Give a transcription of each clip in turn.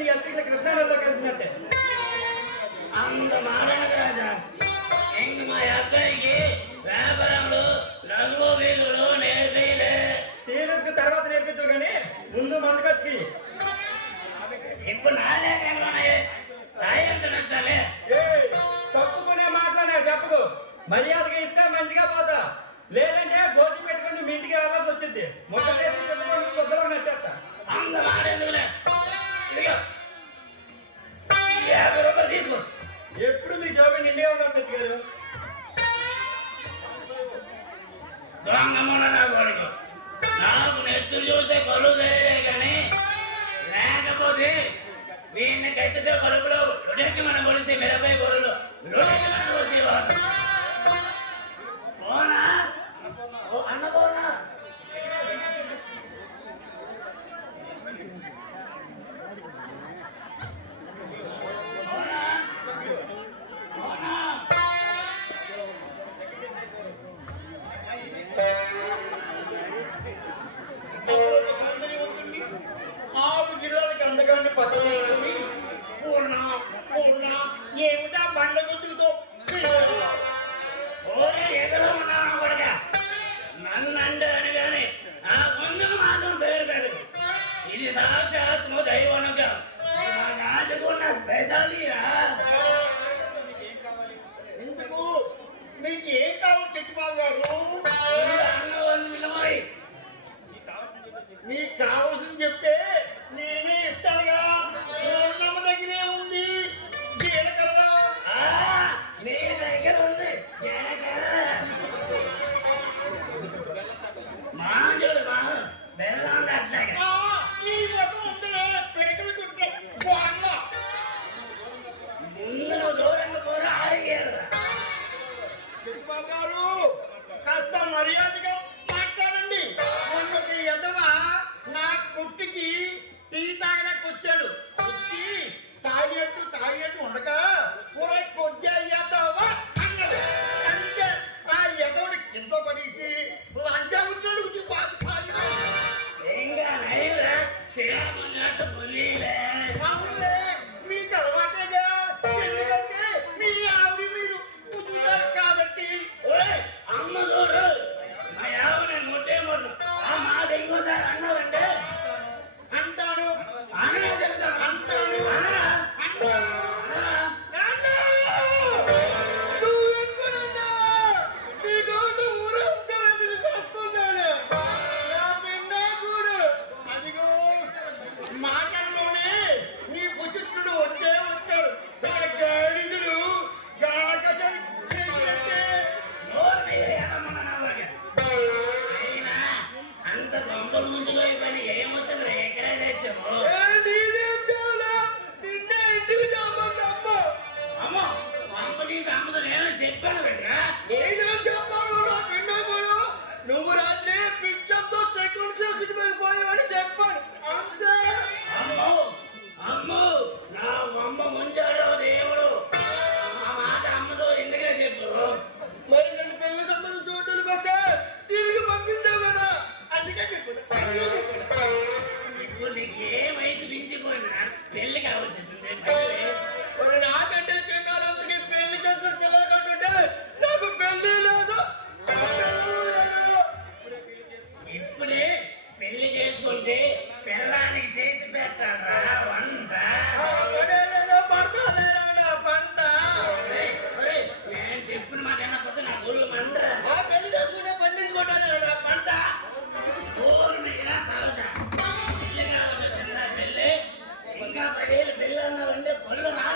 నీ అస్తికి కృష్ణానదిలో కలిసినట్టే. అంత మాట్లాడదు రాజా. ఇంక మా అబ్బాయికి వ్యాపారంలో లఘు వీలులు నేర్పిలే. తీరుకు తర్వాత నేర్పిద్దు కానీ ముందు మందుకొచ్చి ఇప్పుడు నా లేఖలోనే సాయంత్రం వస్తాలే. తప్పుకునే మాట్లాడా చెప్పుకో. మర్యాదగా ఇస్తా మంచిగా పోతా, లేదంటే గోచి పెట్టుకుని మీ ఇంటికి రావాల్సి వచ్చింది. మొక్క శుద్ధంగా నెట్టేస్తా. అంత మాట ఎందుకులే. ఇదిగో 50 రూపాయలు తీసుకో. ఎప్పుడు మీ జోబు నిండే ఉన్నారు సత్య గారు. దొంగమున నా కొడుకు. నాకు నెత్తులు చూస్తే కళ్ళు తెలియదే కానీ లేకపోతే వీడిని కత్తితో కడుపులో రుడెక్కి మనం పొడిస్తే మిరపై బొరులు రుడెక్కి మనం పోసేవాడు. పోనా ఓ అన్న పోనా. అందగాన్ని పట్టుకుని పూర్ణ పూర్ణ ఏమిటా బండ గుర్తుతో నన్ను అంటే అనగానే ఆ ముందుకు మాత్రం పేరు పెడదు. ఇది సాక్షాత్మ దైవనుక నాటుకున్న స్పెషాలిటీరా. ఎందుకు మీకు ఏం కావాలి చెట్టుబాబు గారు? మీకు కావాల్సింది చెప్తే నేనే ఇస్తానుగా. పూర్ణమ్మ దగ్గరే ఉంది జీలకర్ర. నీ దగ్గర ఉంది మాజుడు బాగా బెల్లం అట్లాగా ఈ మొత్తం ఉందలే పెరకలు చుట్టే బాగున్న ముందు నువ్వు దూరంగా కూడా అడిగారు. చెట్టుబాబు గారు కాస్త మర్యాదగా మాట్లాడండి. మొన్నటి ఎదవా నా కొట్టుకి టీ తాగడానికి వచ్చాడు. వచ్చి తాగినట్టు ఉండక కూర కొద్ది అయ్యావా అన్నాడు. అంటే ఆ ఎదవుడి కింద పడేసి లంచా ఉంటాడు. ఇంకా నైరా చేయమన్నట్టు పులిలే. అవునులే మీకు అలవాటేగా. ఎందుకంటే మీ ఆవిడ మీరు కుదురుతారు కాబట్టి. అమ్మ చూడు మా యావ నేను ముట్టే ముట్టు ఆ మాట ఇంకోసారి అన్నావంటే అంటాను అనగా చెప్తాను. అంటాను అనరా మాటల్లోనే నీ పుచుట్టుడు వచ్చే వచ్చాడు. గాడిదుడు గాలకజని చేసినట్టే. అయినా అంత దొంగలు ముంచుకోయిపోయిన ఏమొచ్చింది ఎక్కడే తెచ్చాము. అమ్మో కంపెనీకి అమ్మదు నేనే చెప్పాను కదా. నువ్వు రాత్రి పిచ్చంతో సెకండ్ చేసి పోయావని చెప్పాను అంతే. అమ్మో అమ్మో నా అమ్మ ముంచాడో దేవుడు. ఆ మాట అమ్మతో ఎందుకే చెప్పు. మరి నన్ను పెళ్లి సంబంధం చూడడానికి వస్తే తిరిగి పంపించావు కదా, అందుకే చెప్పాను. ఇప్పుడు నీకు ఏ వయసు మించిపోయినా పెళ్లి కావాల్సింది. నాకంటే చిన్నారందరికీ పెళ్లి చేసిన పిల్లలు కాకుంటే నాకు పెళ్లి లేదు. ఇప్పుడే పెళ్లి చేసుకుంటే పిల్లానికి చేసి పెట్టారా వంట. పంట నేను చెప్పిన మాట ఏమకపోతే నా ఊళ్ళో మంట. పెళ్లి చేసుకుంటే పండించుకుంటాను పంట. ఊరిని ఇలా సరదా పెళ్లి కావాల్సిన పెళ్లి ఇంకా 10 ఏళ్ళు పెళ్ళి అన్నావంటే పళ్ళు రా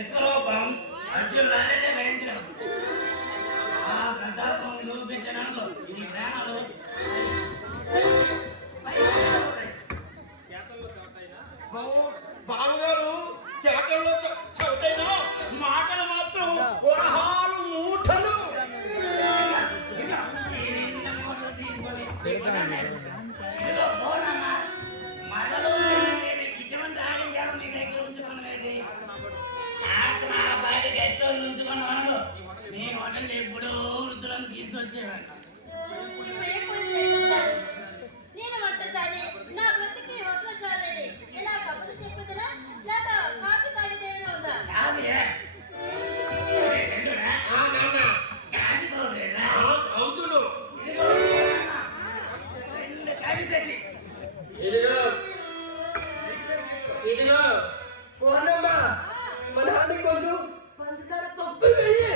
విశ్వరూపం అర్జునులానే భరించడం. ఆ ప్రతాపం చూపించడానికి ఈ ప్రాణాలు బావగారు చేతల్లో చౌటైనా మాటలు మాత్రం వరహాలు మూటలు. ఎప్పుడో వృద్ధులను తీసుకొచ్చేవాడు. నేను వంటదాన్ని నా బ్రతికి ఒట్లో చాలండి. ఇలా కబుర్లు చెప్పేదిరా లేక కాఫీ తాగేదేమైనా ఉందా? అవుతును ఇదిగో పోనమ్మా మా నాన్న కొంచెం పంచదార తక్కువ వెయ్యి.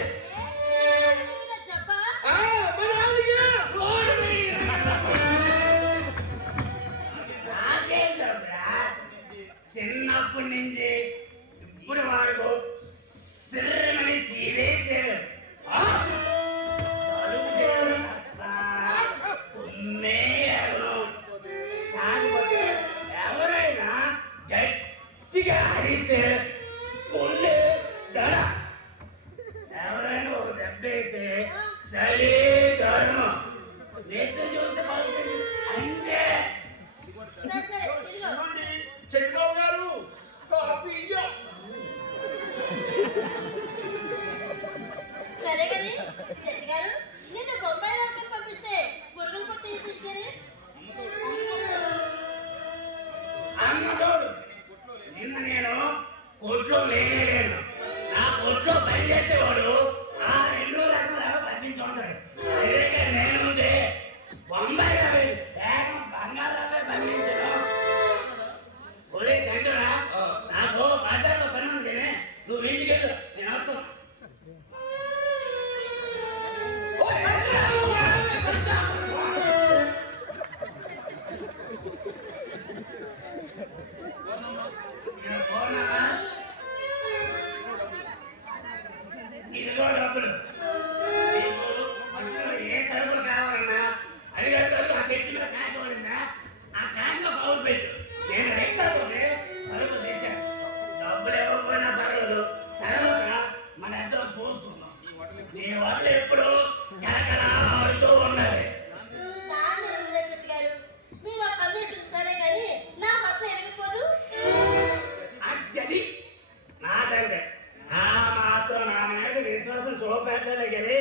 చెప్పా మా నాన్నకి చిన్నప్పటి నుంచి ఇప్పుడు వరకు సిర్రమని సీవేశారు. ఎవరైనా గట్టిగా ఆడిస్తే కొల్లే ధర, ఎవరైనా ఒక దెబ్బ వేస్తే చలి జ్వరము, నెత్తి చూస్తే పడుతుంది అంతే. సరే ఇదిగో చెట్టుబాబు గారు కాఫీ ఇయ్య. సరే కానీ శెట్టి గారు నిన్ను బొంబాయి లోకం పంపిస్తే పురుగులు పట్టి ఇచ్చారు. అన్నదోడు నిన్న నేను కోట్లో లేను. నా కోట్లో పనిచేసేవాడు ఆ 2 రకాలుగా పంపించి ఉంటాడు. అదే నేనుంటే బొంబాయి రాబోయి బంగారు రాబోయి పంపించాను. ఒరే చంద్రుడా, నాకు బజార్లో పని ఉంది కానీ నువ్వు ఇంటికి వెళ్ళు, నేను వస్తాను. ఇదిగో డబ్బులు. ఏ సరుకులు కావాలన్నా అది ఆ చెట్టు మీద కాయకూడదా ఆ కాయలో పౌరు పెట్టు. నేను ఎక్స్ట్రా పోతే సరుకులు తెచ్చాను. డబ్బులు ఇవ్వకపోయినా పర్వాలేదు, తర్వాత మన ఇద్దరం చూసుకుందాం. నీ వాళ్ళు ఎప్పుడు కలకలా ఆడుతూ ఉండాలి. దాన్ని వదిలే శెట్టి గారు మీరు కన్నేసి ఉంచాలే కానీ నా పట్ల ఎగిపోదు. అది నాకంటే ఆ మాత్రం నా మీద విశ్వాసం చూపెట్టాలి కానీ